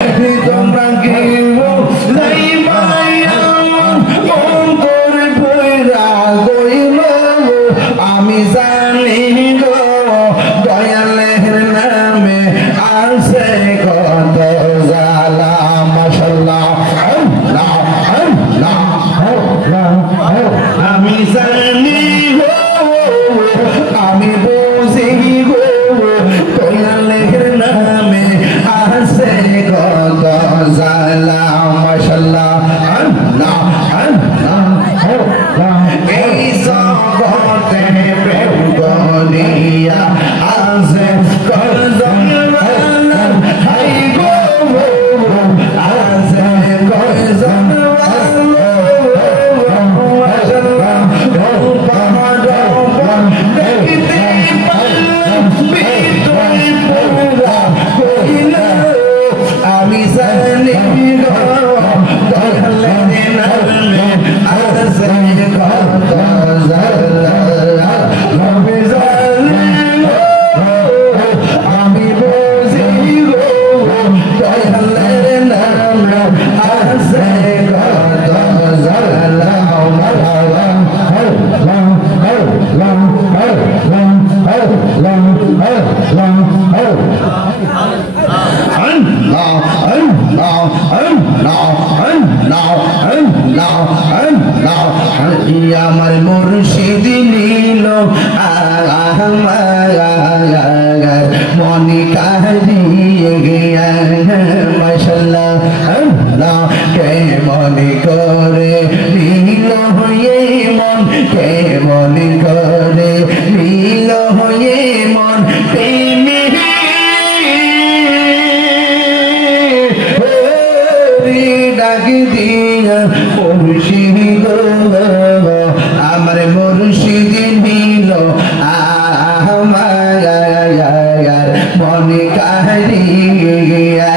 তোমরা কেউ লাইবায়া অন্তর ভৈরা গইল আমি জানি গো দয়ালের নামে আছে কত জ্বালা মাশাআল্লাহ আমি জানি গো আমি বুঝি গো দয়ালের নামে আছে কত জ্বালা মাশাআল্লাহ এই জগতে প্রেম করিয়া আছে কত জ্বালা হাই গো আছে কত জ্বালা আমি জানি আমি বুঝি দয়ালের নাম আছে কত জ্বালা আমার মুর্শিদ নীল মনি কাহিয়ে গিয়া মাশাআল্লাহ কে মনি করে নীল হয়ে মন কে মনি করে নীল হয়ে মন প্রেমে ডাক দিয়া মুর্শিদ আমার মুর্শিদ নীল আমার মনে কাহিয়া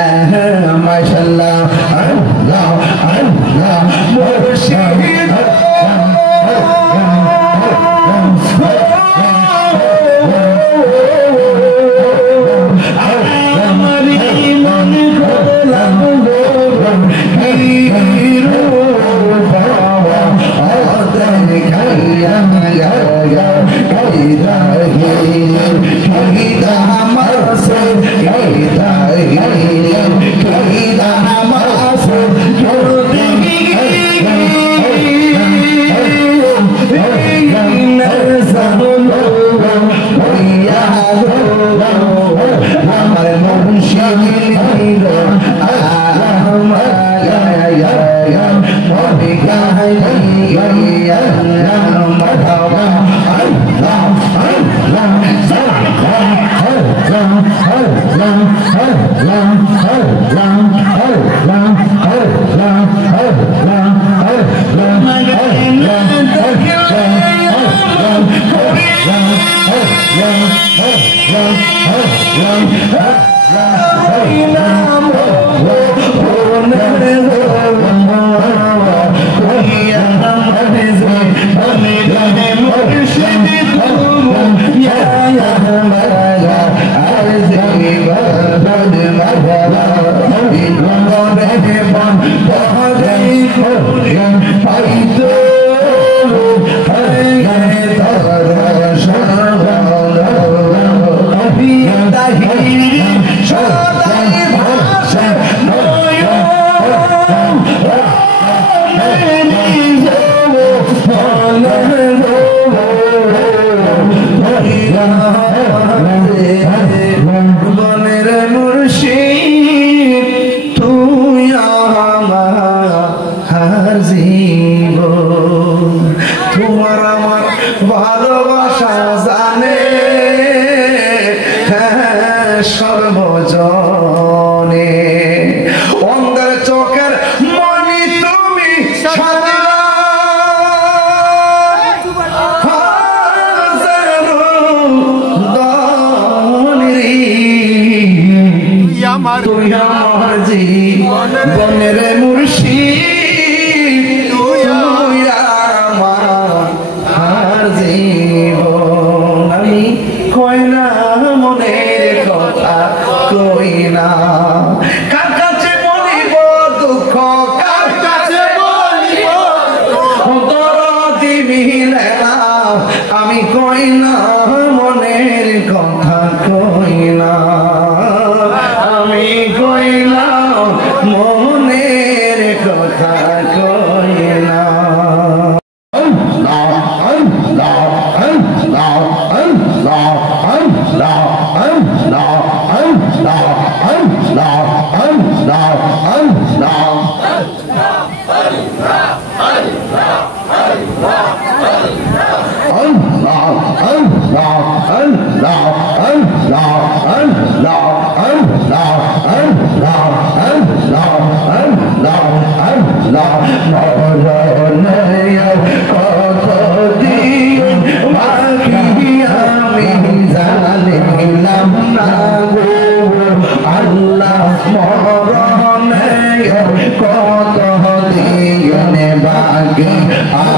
মাশাআল্লাহ মুর্শিদ বনের মুর্শিদ তুই আমার জীবন আমি কই না মনের কথা কই না কার কাছে মনের কথা কই না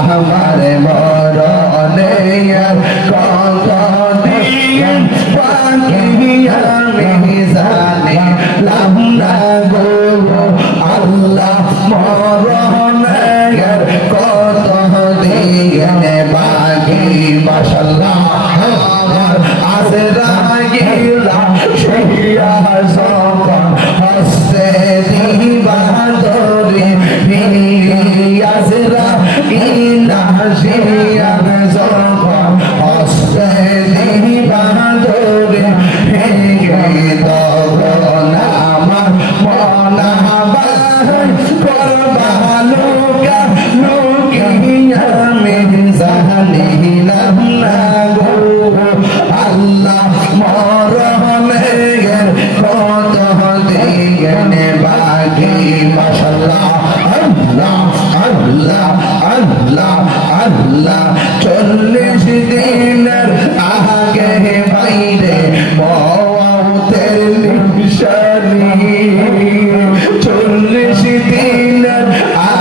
हमारे मरने कत दिन बाकी আমি জানি লামনা গো আল্লাহ মরণের কত দিন বাকি মাশাআল্লাহ আজরাইল শিয়া যখন হস্তে দিবা ধরে আজরাইল শিয়া যখন হস্তে দিবা ধরে আল্লাহ মরণের কত দিন বাকি মাশাআল্লাহ আল্লাহ আল্লাহ আল্লাহ আল্লাহ 40 দিনের আগে বাইরে মওতের নিশানি 40 দিনের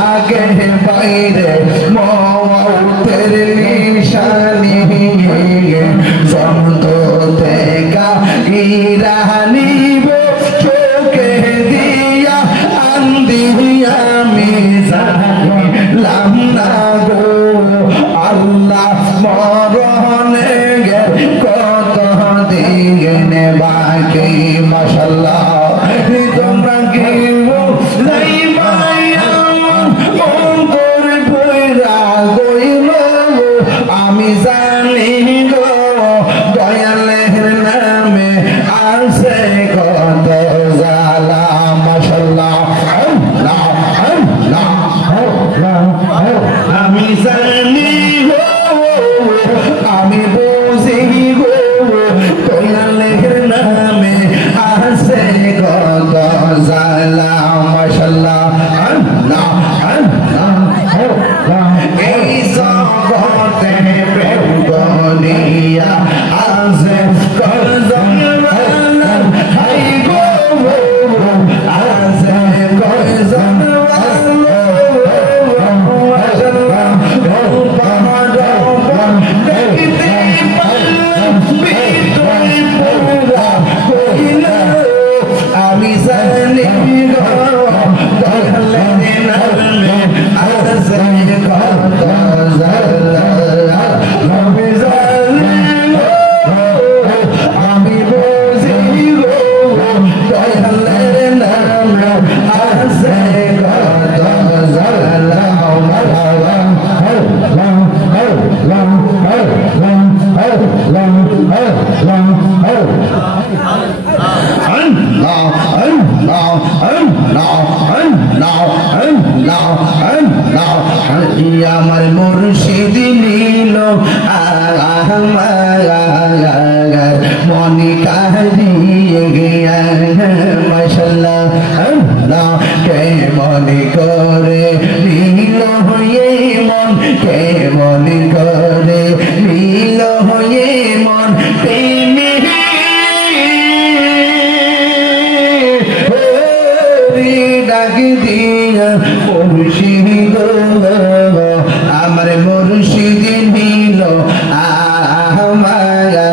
আগে বাইরে মওতের নিশানি জমতো দেখা ইরানিব চোখে দিয়া আন্দি আমি জানিলাম না গো আল্লাহ মরণের কত দিন বাকি মাশাআল্লাহ তোমরা কেউ অন্তর ভরা গইল আমি জানি গো দয়ালের নামে আছে কত জালা মাশাআল্লাহ আল্লাহ আল্লাহ আমি জানি গো আমি বুঝি গো দয়ালের নামে আছে কত জালা মাশাআল্লাহ আল্লাহ আল্লাহ এই জগতে প্রেম গনিয়া আছে কজন হাই গো আছে কজন আমি জানি গো দয়ালের নামে আছে কত জালা আমি জানি আমি বুঝি গো দয়ালের নামে আছে কত জালা আমার মুর্শিদ নীল মনি কাহিয়ে গিয়া মাশাআল্লাহ আল্লাহ কে মনি করে নীল হয়ে মন কে মনি করে নীল হয়ে মন প্রেমে ডাক দিয়া মুর্শিদ আমার মুর্শিদ নীল আমার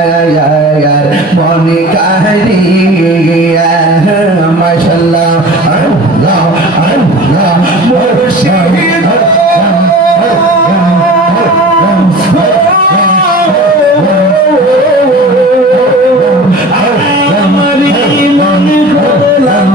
মনে কাহিয়া মাশাআল্লাহ আল্লাহ আল্লাহ মুর্শিদ আমার মন করলাম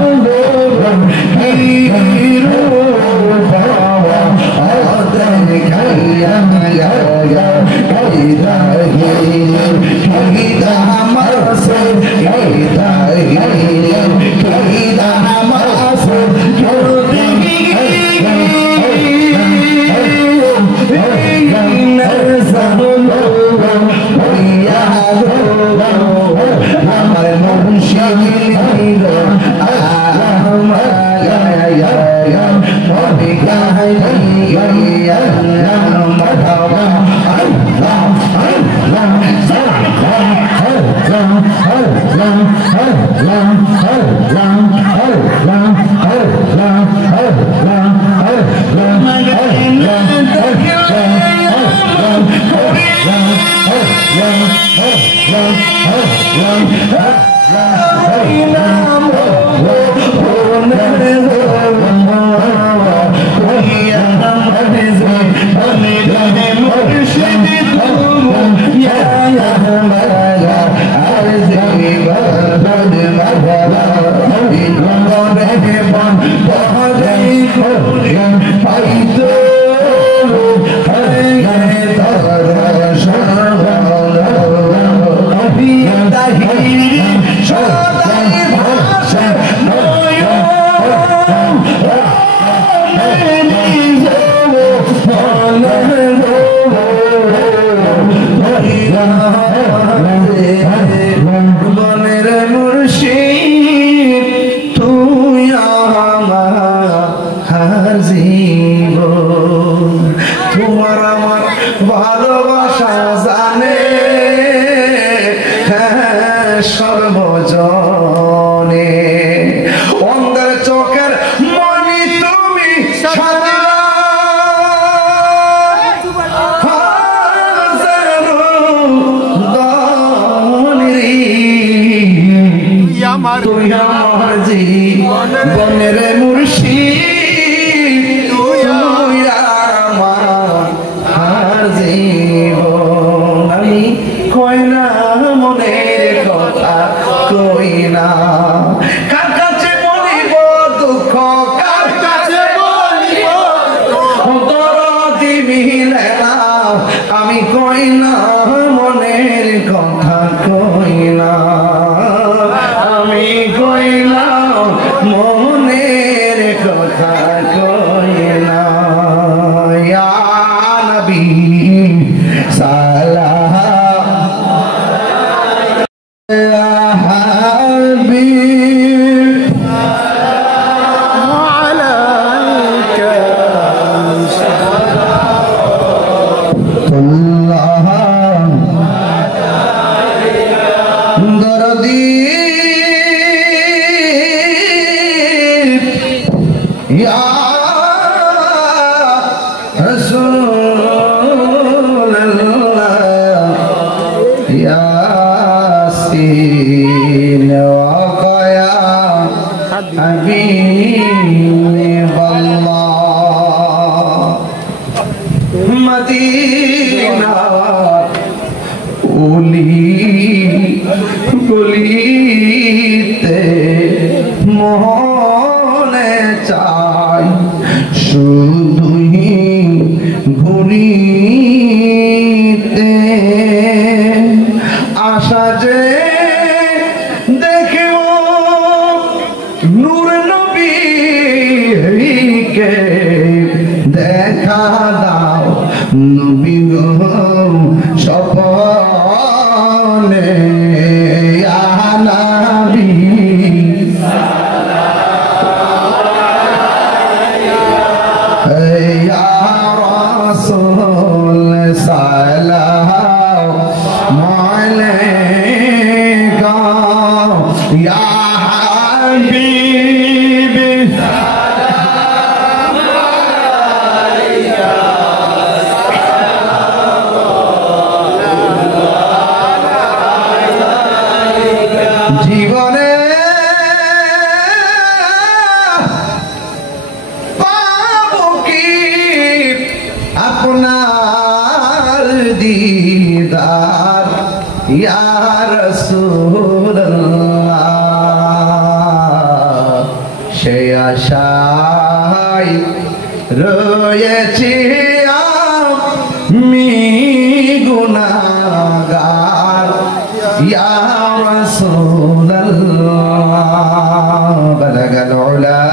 বনের মুর্শিদ তুই আমার জীবন, তোমার আমার ভালোবাসা জানে সর্বজনে, অন্ধের চোখের মনি তুমি তুই আমার জীবনের মুর্শিদ তুই আমার জীবন। আমি কই না মনের কথা কই না, কার কাছে বলিব দুঃখ, কার কাছে বলিব দরদ মিলে না, আমি কই না মনের কথা কই না, আমি কইলাম মনের কথা কইলা। ইয়া নবী সালাম ইয়া হাবিব আলাইকা সালাম দরদি Ya Rasulullah Yasin wa qaya Habiballah Madinah uli gulite mohone চাই শুধুই ঘুরিতে, আশা যে দেখো নূর নবীকে দেখা দাও নবী গো স্বপ্নে ইয়া নবী Ya Rasul salam alayka ya Habibi salam alayka জীবনে আপনার দিদার ইয়া রাসূলুল্লাহ, সে আশায় রয়েছি আমি গুনাহগার ইয়া রাসূলুল্লাহ, বালাগাল উলা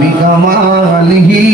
বিকামালিহি